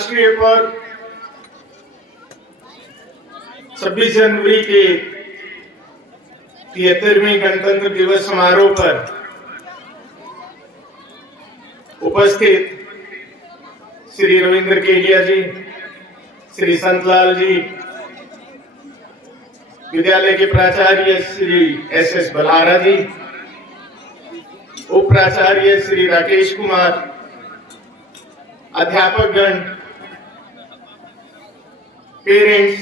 राष्ट्रीय पर 26 जनवरी के 73वें गणतंत्र दिवस समारोह पर उपस्थित श्री रविंद्र केडिया जी, श्री संतलाल जी, विद्यालय के प्राचार्य श्री एस बलहारा जी, उप प्राचार्य श्री राकेश कुमार, अध्यापक गण, पेरेंट्स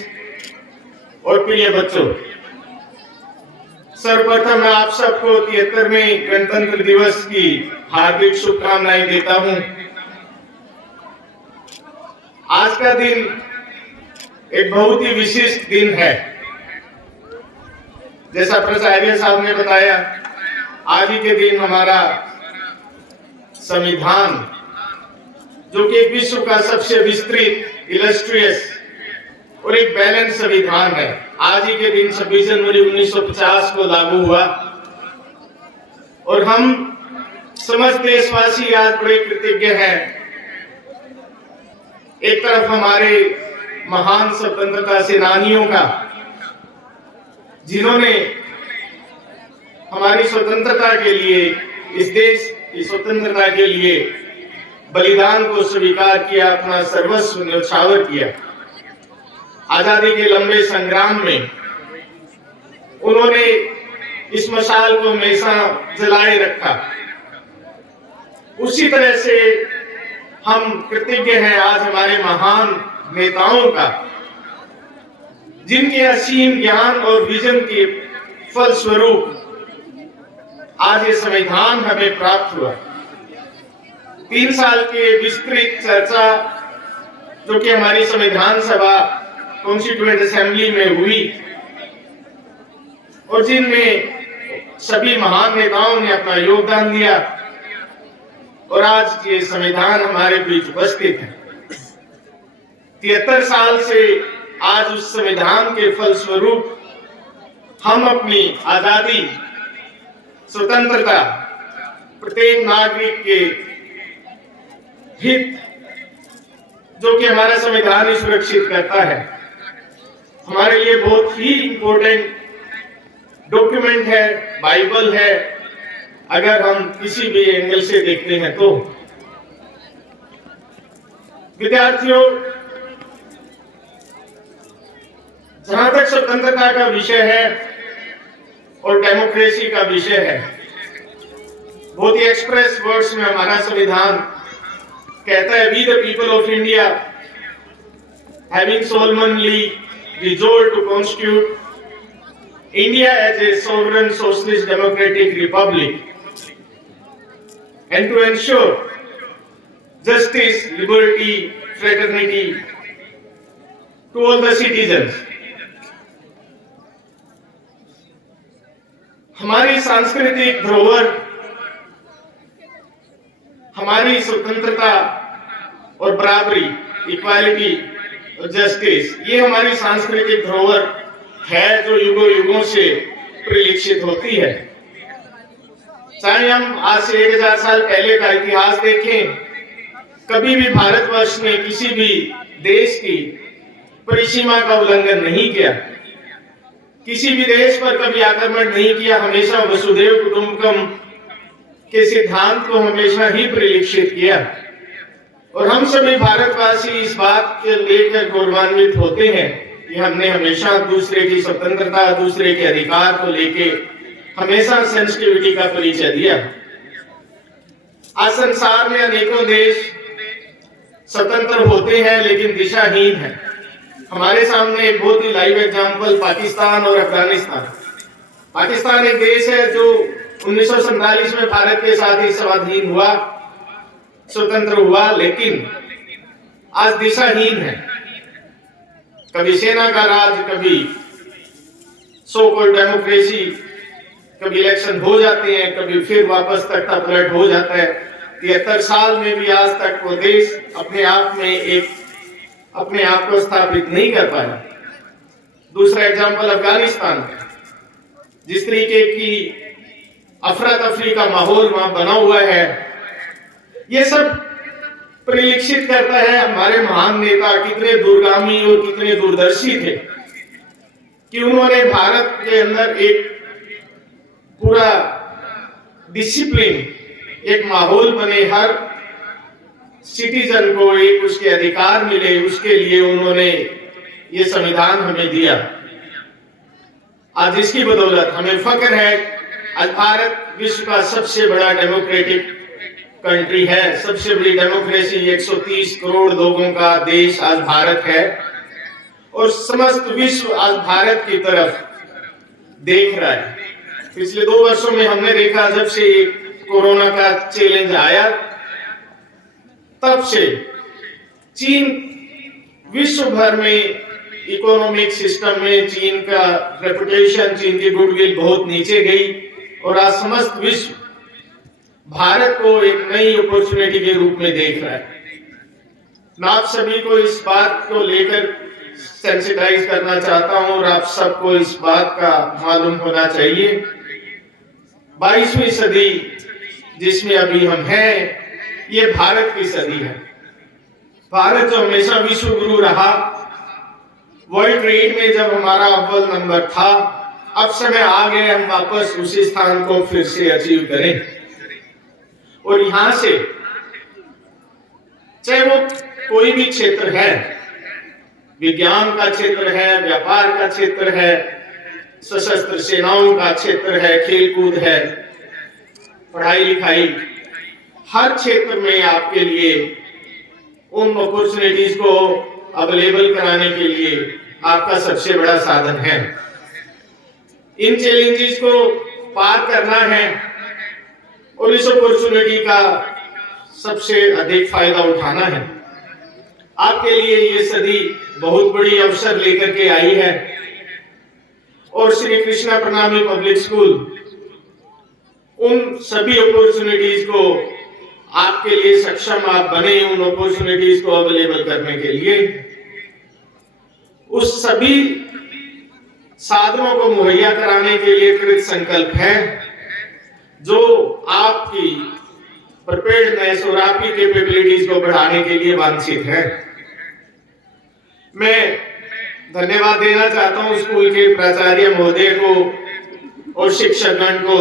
और प्रिय बच्चों, सर्वप्रथम मैं आप सबको 73वें गणतंत्र दिवस की हार्दिक शुभकामनाएं देता हूं। आज का दिन एक बहुत ही विशिष्ट दिन है। जैसा प्राचार्य साहब ने बताया, आज ही के दिन हमारा संविधान, जो कि विश्व का सबसे विस्तृत, इलस्ट्रियस और एक बैलेंस संविधान है, आज ही के दिन 26 जनवरी 1950 को लागू हुआ। और हम समस्त देशवासी आज बड़े कृतज्ञ हैं। एक तरफ हमारे महान स्वतंत्रता सेनानियों का, जिन्होंने हमारी स्वतंत्रता के लिए, इस देश की स्वतंत्रता के लिए बलिदान को स्वीकार किया, अपना सर्वस्व न्यौछावर किया। आजादी के लंबे संग्राम में उन्होंने इस मशाल को हमेशा जलाए रखा। उसी तरह से हम कृतज्ञ हैं आज हमारे महान नेताओं का, जिनके असीम ज्ञान और विजन के फलस्वरूप आज ये संविधान हमें प्राप्त हुआ। 3 साल के विस्तृत चर्चा जो कि हमारी संविधान सभा कॉन्स्टिट्यूएंट असेंबली में हुई, और जिनमें सभी महान नेताओं ने अपना योगदान दिया, और आज ये संविधान हमारे बीच उपस्थित है। 73 साल से आज उस संविधान के फलस्वरूप हम अपनी आजादी, स्वतंत्रता, प्रत्येक नागरिक के हित, जो कि हमारा संविधान ही सुरक्षित करता है, हमारे लिए बहुत ही इंपॉर्टेंट डॉक्यूमेंट है, बाइबल है, अगर हम किसी भी एंगल से देखते हैं तो। विद्यार्थियों, जहां तक स्वतंत्रता का विषय है और डेमोक्रेसी का विषय है, बहुत ही एक्सप्रेस वर्ड्स में हमारा संविधान कहता है, we the people of India having solemnly resolved to constitute India as a sovereign socialist democratic republic and to ensure justice, liberty, fraternity to all the citizens. हमारी सांस्कृतिक धरोहर, हमारी स्वतंत्रता और बराबरी, इक्वालिटी और जस्टिस, ये हमारी सांस्कृतिक धरोहर है जो युगों युगों से परिलक्षित होती है। चाहे हम आज से 1000 साल पहले का इतिहास देखें, कभी भी भारतवर्ष ने किसी भी देश की परिसीमा का उल्लंघन नहीं किया, किसी भी देश पर कभी आक्रमण नहीं किया, हमेशा वसुधैव कुटुंबकम के सिद्धांत को हमेशा ही परिलक्षित किया। और हम सभी भारतवासी इस बात के लेकर गौरवान्वित होते हैं कि हमने हमेशा दूसरे की स्वतंत्रता, दूसरे के अधिकार को लेके हमेशा सेंसिटिविटी का परिचय दिया। आज संसार में अनेकों देश स्वतंत्र होते हैं लेकिन दिशाहीन है। हमारे सामने एक बहुत ही लाइव एग्जांपल पाकिस्तान और अफगानिस्तान। पाकिस्तान एक देश है जो 1947 में भारत के साथ ही स्वाधीन हुआ, स्वतंत्र हुआ, लेकिन आज दिशाहीन है। कभी सेना का राज, कभी सो कॉल्ड डेमोक्रेसी, कभी इलेक्शन हो जाते हैं, कभी फिर वापस तख्ता पलट हो जाता है। 73 साल में भी आज तक वो देश अपने आप को स्थापित नहीं कर पाया। दूसरा एग्जाम्पल अफगानिस्तान, जिस तरीके की अफरा तफरी का माहौल वहां बना हुआ है, ये सब परिलक्षित करता है हमारे महान नेता कितने दूरगामी और कितने दूरदर्शी थे कि उन्होंने भारत के अंदर एक पूरा डिसिप्लिन, एक माहौल बने, हर सिटीजन को एक उसके अधिकार मिले, उसके लिए उन्होंने ये संविधान हमें दिया। आज इसकी बदौलत हमें फख्र है, आज भारत विश्व का सबसे बड़ा डेमोक्रेटिक कंट्री है, सबसे बड़ी डेमोक्रेसी, 130 करोड़ लोगों का देश आज भारत है और समस्त विश्व आज भारत की तरफ देख रहा है। पिछले 2 वर्षों में हमने देखा, जब से कोरोना का चैलेंज आया तब से चीन विश्व भर में इकोनॉमिक सिस्टम में चीन का रेपुटेशन, चीन की गुडविल बहुत नीचे गई और आज समस्त विश्व भारत को एक नई अपॉर्चुनिटी के रूप में देख रहा है। मैं आप सभी को इस बात को लेकर सेंसिटाइज करना चाहता हूं और आप सबको इस बात का मालूम होना चाहिए, 22वीं सदी जिसमें अभी हम हैं, ये भारत की सदी है। भारत जो हमेशा विश्व गुरु रहा, वर्ल्ड ट्रेड में जब हमारा अव्वल नंबर था, अब समय आ गए हम वापस उसी स्थान को फिर से अचीव करें। और यहां से चाहे वो कोई भी क्षेत्र है, विज्ञान का क्षेत्र है, व्यापार का क्षेत्र है, सशस्त्र सेनाओं का क्षेत्र है, खेलकूद है, पढ़ाई लिखाई, हर क्षेत्र में आपके लिए उन अपॉर्चुनिटीज को अवेलेबल कराने के लिए आपका सबसे बड़ा साधन है। इन चैलेंजेस को पार करना है और इस अपॉर्चुनिटी का सबसे अधिक फायदा उठाना है। आपके लिए ये सदी बहुत बड़ी अवसर लेकर के आई है और श्री कृष्णा प्रणामी पब्लिक स्कूल उन सभी अपॉर्चुनिटीज को आपके लिए सक्षम आप बने, उन अपॉर्चुनिटीज को अवेलेबल करने के लिए उस सभी साधनों को मुहैया कराने के लिए कृत संकल्प है, जो आपकी प्रिपेयर्डनेस और आपकी कैपेबिलिटीज को बढ़ाने के लिए वांछित है। मैं धन्यवाद देना चाहता हूं स्कूल के प्राचार्य महोदय को और शिक्षकगण को,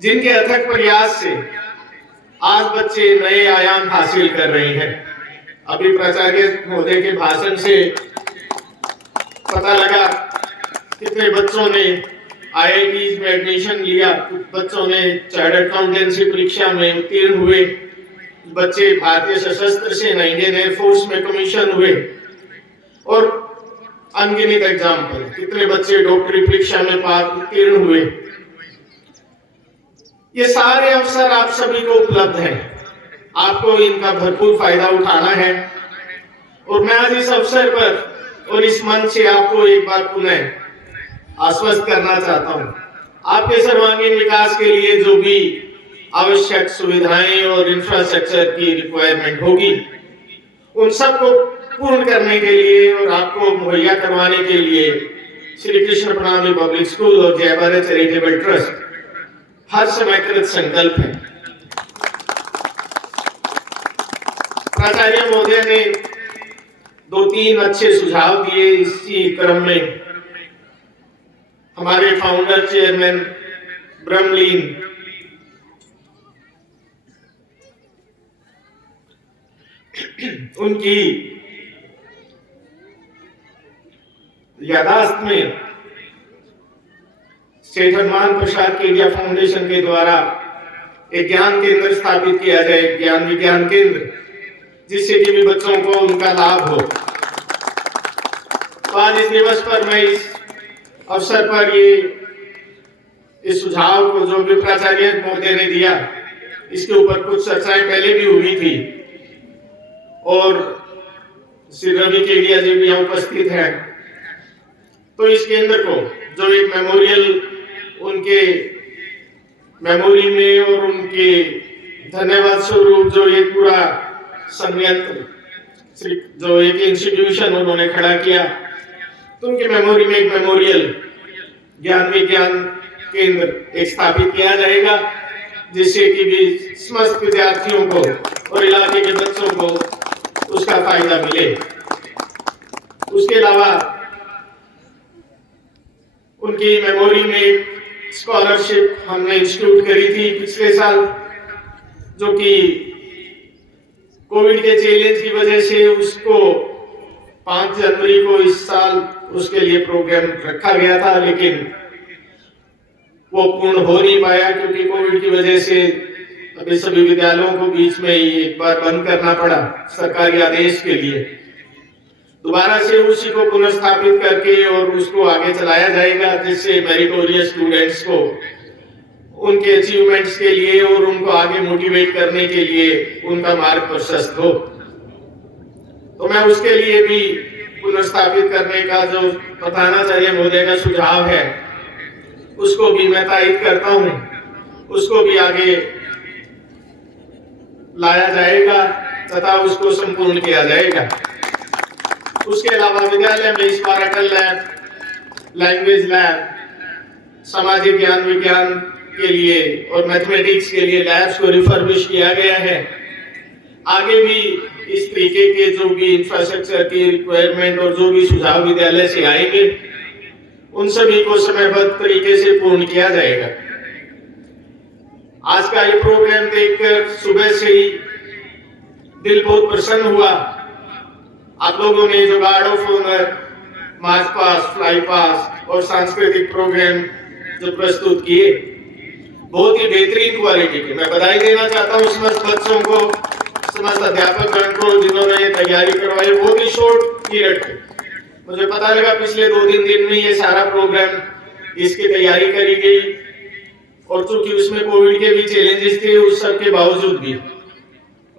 जिनके अथक प्रयास से आज बच्चे नए आयाम हासिल कर रहे हैं। अभी प्राचार्य महोदय के भाषण से पता लगा कितने बच्चों ने IITs में एडमिशन लिया, कुछ बच्चों ने चार्टर्ड अकाउंटेंसी परीक्षा में उत्तीर्ण हुए, बच्चे भारतीय सशस्त्र सेना, इंडियन एयरफोर्स में कमीशन हुए और अनगिनत एग्जाम्पल, कितने बच्चे डॉक्टरी परीक्षा में उत्तीर्ण हुए। ये सारे अवसर आप सभी को उपलब्ध हैं, आपको इनका भरपूर फायदा उठाना है। और मैं आज इस अवसर पर और इस मंच से आपको एक बार पुनः आश्वस्त करना चाहता हूं, आपके सर्वांगीण विकास के लिए जो भी आवश्यक सुविधाएं और इंफ्रास्ट्रक्चर की रिक्वायरमेंट होगी, उन सबको पूर्ण करने के लिए और आपको मुहैया करवाने के लिए श्री कृष्ण प्रणामी पब्लिक स्कूल और जय भारत चैरिटेबल ट्रस्ट हर समय कृत संकल्प है। प्राचार्य महोदय ने 2-3 अच्छे सुझाव दिए। इसी क्रम में हमारे फाउंडर चेयरमैन ब्रह्मलीन उनकी यादाश्त में सेठ हनुमान प्रसाद केडिया फाउंडेशन के द्वारा एक ज्ञान केंद्र स्थापित किया जाए, ज्ञान विज्ञान केंद्र, जिससे कि भी बच्चों को उनका लाभ हो। तो आज इस दिवस पर मैं इस अवसर पर इस सुझाव को जो भी प्राचार्य महोदय ने दिया, इसके ऊपर कुछ चर्चाएं पहले भी हुई थी और श्री रवि केडिया जी भी यहाँ उपस्थित हैं। तो इस केंद्र को जो एक मेमोरियल उनके मेमोरी में और उनके धन्यवाद स्वरूप जो ये पूरा संयंत्र जो एक इंस्टीट्यूशन उन्होंने खड़ा किया, तो उनकी मेमोरी में एक मेमोरियल ज्ञान विज्ञान केंद्र एक स्थापित किया जाएगा, जिससे कि भी समस्त विद्यार्थियों को और इलाके के बच्चों को उसका फायदा मिले। उसके अलावा उनकी मेमोरी में स्कॉलरशिप हमने इंस्टीट्यूट करी थी पिछले साल, जो कि कोविड के चैलेंज की वजह से उसको 5 जनवरी को इस साल उसके लिए प्रोग्राम रखा गया था, लेकिन वो पूर्ण हो नहीं पाया क्योंकि कोविड की वजह से अभी सभी विद्यालयों को बीच में ही एक बार बंद करना पड़ा सरकारी आदेश के लिए। दोबारा से उसी को पुनर्स्थापित करके और उसको आगे चलाया जाएगा, जिससे मेरिटोरियस स्टूडेंट्स को उनके अचीवमेंट्स के लिए और उनको आगे मोटिवेट करने के लिए उनका मार्ग प्रशस्त हो। तो मैं उसके लिए भी पुनर्स्थापित करने का जो प्रधानाचार्य महोदय का सुझाव है उसको भी मैं तायद करता हूं, उसको भी आगे लाया जाएगा तथा उसको संपूर्ण किया जाएगा। उसके अलावा विद्यालय में इस बार अटल लैब, लैंग्वेज लैब, सामाजिक ज्ञान विज्ञान के लिए और मैथमेटिक्स के लिए लैब्स को रिफर्बिश किया गया है। आगे भी इस तरीके के जो भी इंफ्रास्ट्रक्चर की रिक्वायरमेंट और जो भी सुझाव विद्यालय से आएंगे उन सभी को समयबद्ध तरीके से पूर्ण किया जाएगा। आज का ये प्रोग्राम देखकर सुबह से ही दिल बहुत प्रसन्न हुआ। आप लोगों ने जो guard of honour, march past, fly past और सांस्कृतिक प्रोग्राम जो प्रस्तुत किए बहुत ही बेहतरीन क्वालिटी के, मैं बधाई देना चाहता हूँ समस्त बच्चों को, समस्त अध्यापक गण को जिन्होंने ये तैयारी करवाई बहुत ही शॉर्ट पीरियड में। मुझे पता लगा पिछले 2-3 दिन में ये सारा प्रोग्राम इसकी तैयारी करी गई और चूंकि उसमें कोविड के भी चैलेंजेस थे उस सब के बावजूद भी,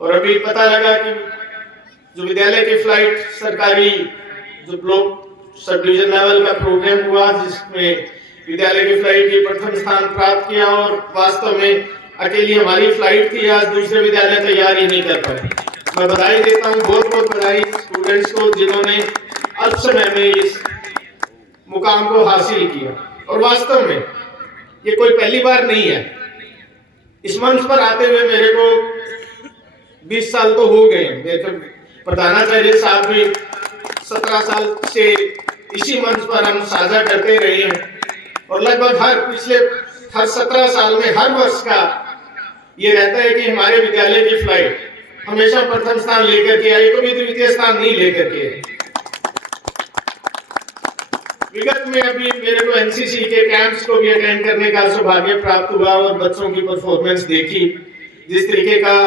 और अभी पता लगा कि जो विद्यालय की फ्लाइट सरकारी जो ब्लॉक सब डिवीजन लेवल का प्रोग्राम हुआ जिसमें विद्यालय की फ्लाइट ने प्रथम स्थान प्राप्त किया और वास्तव में अकेली हमारी फ्लाइट थी, आज दूसरे विद्यालय तैयार ही नहीं कर पाए। मैं बधाई देता हूँ, बहुत बहुत बधाई स्टूडेंट्स को जिन्होंने अल्प समय में इस मुकाम को हासिल किया। और वास्तव में ये कोई पहली बार नहीं है, इस मंच पर आते हुए मेरे को 20 साल तो हो गए। मेरे प्रधानाचार्य साहब भी 17 साल से इसी मंच पर हम साझा करते रहे हैं और लगभग पिछले हर 17 साल में हर वर्ष का ये रहता है कि हमारे विद्यालय की फ्लाइट हमेशा प्रथम स्थान लेकर के आई, कभी द्वितीय स्थान नहीं लेकर के। विगत में अभी मेरे को एनसीसी के कैंप्स को भी अटेंड करने का सौभाग्य प्राप्त हुआ और बच्चों की परफॉर्मेंस देखी, जिस तरीके का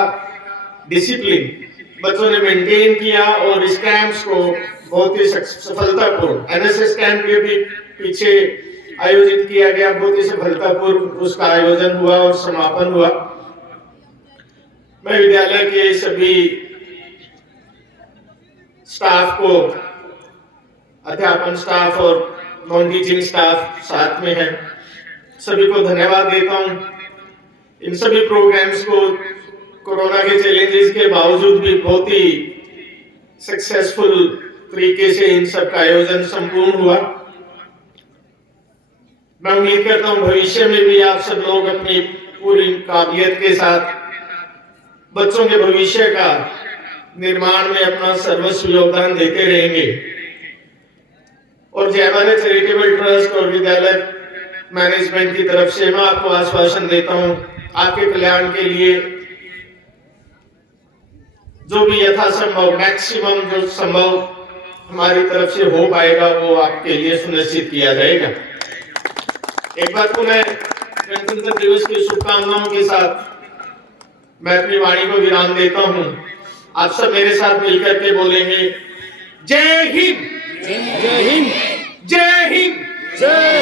डिसिप्लिन बच्चों ने मेंटेन किया और इस कैंप्स को बहुत ही सफलतापूर्ण, एनएसएस कैंप के भी पीछे आयोजित किया गया, बहुत ही सफलतापूर्ण उसका आयोजन हुआ और समापन हुआ। मैं विद्यालय के सभी स्टाफ को, अध्यापन स्टाफ और नॉन टीचिंग स्टाफ साथ में है, सभी को धन्यवाद देता हूं। इन सभी प्रोग्राम्स को कोरोना के चैलेंजेस के बावजूद भी बहुत ही सक्सेसफुल तरीके से इन सब का आयोजन संपूर्ण हुआ। मैं उम्मीद करता हूं भविष्य में भी आप सब लोग अपनी पूरी काबिलियत के साथ बच्चों के भविष्य का निर्माण में अपना सर्वस्व योगदान देते रहेंगे। और जय भारत चैरिटेबल ट्रस्ट और विद्यालय मैनेजमेंट की तरफ से मैं आपको आश्वासन देता हूं, आपके कल्याण के लिए जो भी यथासंभव मैक्सिमम जो संभव हमारी तरफ से हो पाएगा वो आपके लिए सुनिश्चित किया जाएगा। एक बार पुनः गणतंत्र दिवस की शुभकामनाओं के साथ मैं अपनी वाणी को विराम देता हूं। आप सब मेरे साथ मिलकर के बोलेंगे जय हिंद, जय हिंद, जय हिंद, जय